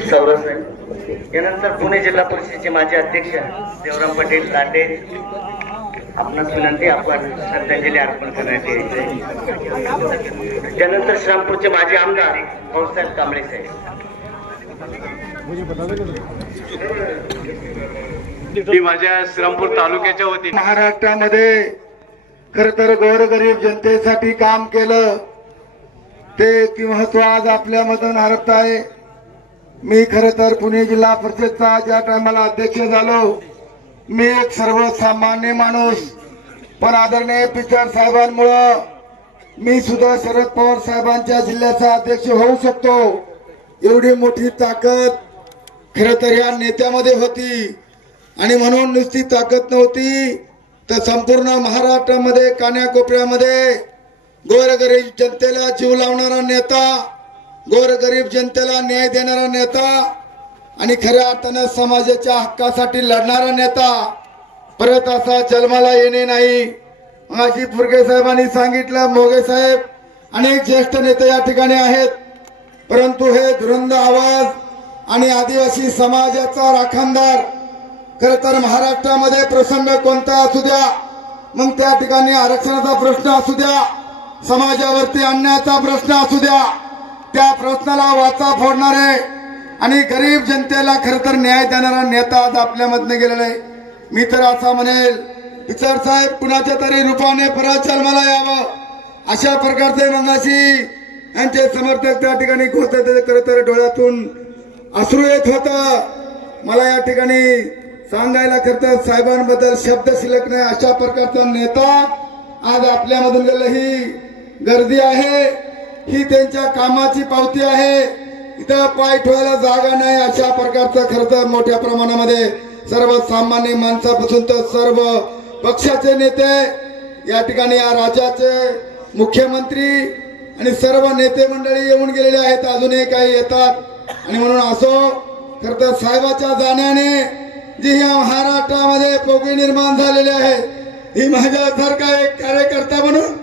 सौरभ यानंतर पुणे जिल्हा परिषदेचे माजी अध्यक्ष देवराम पटेल लाटे आपणास विनंती आपण श्रद्धांजली अर्पण करण्यात यायचे। त्यानंतर श्रामपूरचे माजी आमदार भाऊसाहेब कांबळे साहेब। माझ्या श्रामपूर तालुक्याच्या वतीने महाराष्ट्रामध्ये खर तर गोरगरीब जनतेसाठी काम केलं ते महत्व आज आपल्यामधून हरपत आहे। मी खर तर पुणे जिल्हा परिषदचा ज्या टायमाला अध्यक्ष झालो मी एक सर्वसामान्य माणूस, पण आदरणीय पिचड साहेबांमुळे मी सुद्धा शरद पवार साहेबांच्या जिल्ह्याचा अध्यक्ष होऊ शकतो एवढी मोठी ताकद खर तर या नेत्यामध्ये होती। आणि म्हणून नुसती ताकद नव्हती तर संपूर्ण महाराष्ट्रामध्ये कान्याकोपऱ्यामध्ये गोरगरीब जनतेला जीव लावणारा नेता, गोरगरीब जनतेला न्याय देणारा नेता आणि खऱ्या अर्थानं समाजाच्या हक्कासाठी लढणारा नेता परत असा जन्माला येणे नाही। माझी फुरगे साहेबांनी सांगितलं, मोगे साहेब अनेक ज्येष्ठ नेते या ठिकाणी आहेत, परंतु हे धुरंद आवाज आणि आदिवासी समाजाचा राखणदार खर तर महाराष्ट्रामध्ये प्रसंग कोणता असू द्या, मग त्या ठिकाणी आरक्षणाचा प्रश्न असू द्या, समाजावरती अन्यायाचा प्रश्न असू द्या, त्या प्रश्नाला वाचा फोडणारे आणि गरीब जनतेला खर तर न्याय देणारा नेता आज आपल्यामधनं गेलेला आहे। मी तर असा म्हणेल पिचड साहेब कुणाच्या तरी रूपाने परत जन्माला यावं अशा प्रकारचे मंगाशी यांचे समर्थक त्या ठिकाणी होते। खर तर डोळ्यातून अश्रू येत होतं। मला या ठिकाणी सांगायला खरं साहेबांबद्दल शब्द शिल्लक नाही, अशा प्रकारचा नेता आज आपल्यामधून गेला। ही गर्दी आहे, ही त्यांच्या कामाची पावती आहे, इथं पाय ठेवायला जागा नाही, अशा प्रकारचं खरं तर मोठ्या प्रमाणामध्ये सर्वसामान्य माणसापासून तर सर्व पक्षाचे नेते या ठिकाणी या राज्याचे मुख्यमंत्री आणि सर्व नेते मंडळी येऊन गेलेले आहेत, अजूनही काही येतात। आणि म्हणून असो खरं तर साहेबाच्या जाण्याने जी या महाराष्ट्रामध्ये पोकळी निर्माण झालेली आहे, ही माझ्यासारखा एक कार्यकर्ता म्हणून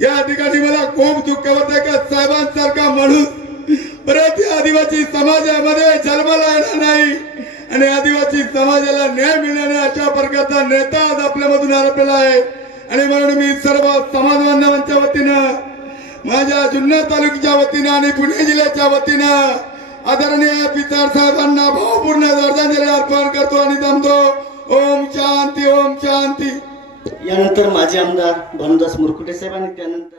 या ठिकाणी मला खूप दुःख होतं का साहेबांसारखा माणूस परत आदिवासी समाजामध्ये जन्माला येणार नाही आणि आदिवासी समाजाला न्याय मिळणार नाही अशा प्रकारचा नेता आज आपल्यामधून हरपलेला आहे। आणि म्हणून मी सर्व समाज बांधवांच्या वतीनं, माझ्या जुन्नर तालुक्याच्या वतीनं आणि पुणे जिल्ह्याच्या वतीनं आदरणीय पिचड साहेबांना भावपूर्ण श्रद्धांजली अर्पण करतो आणि थांबतो। ओम शांती, ओम शांती। यानंतर माजी आमदार भानुदास मुरकुटे साहेब आणि त्यानंतर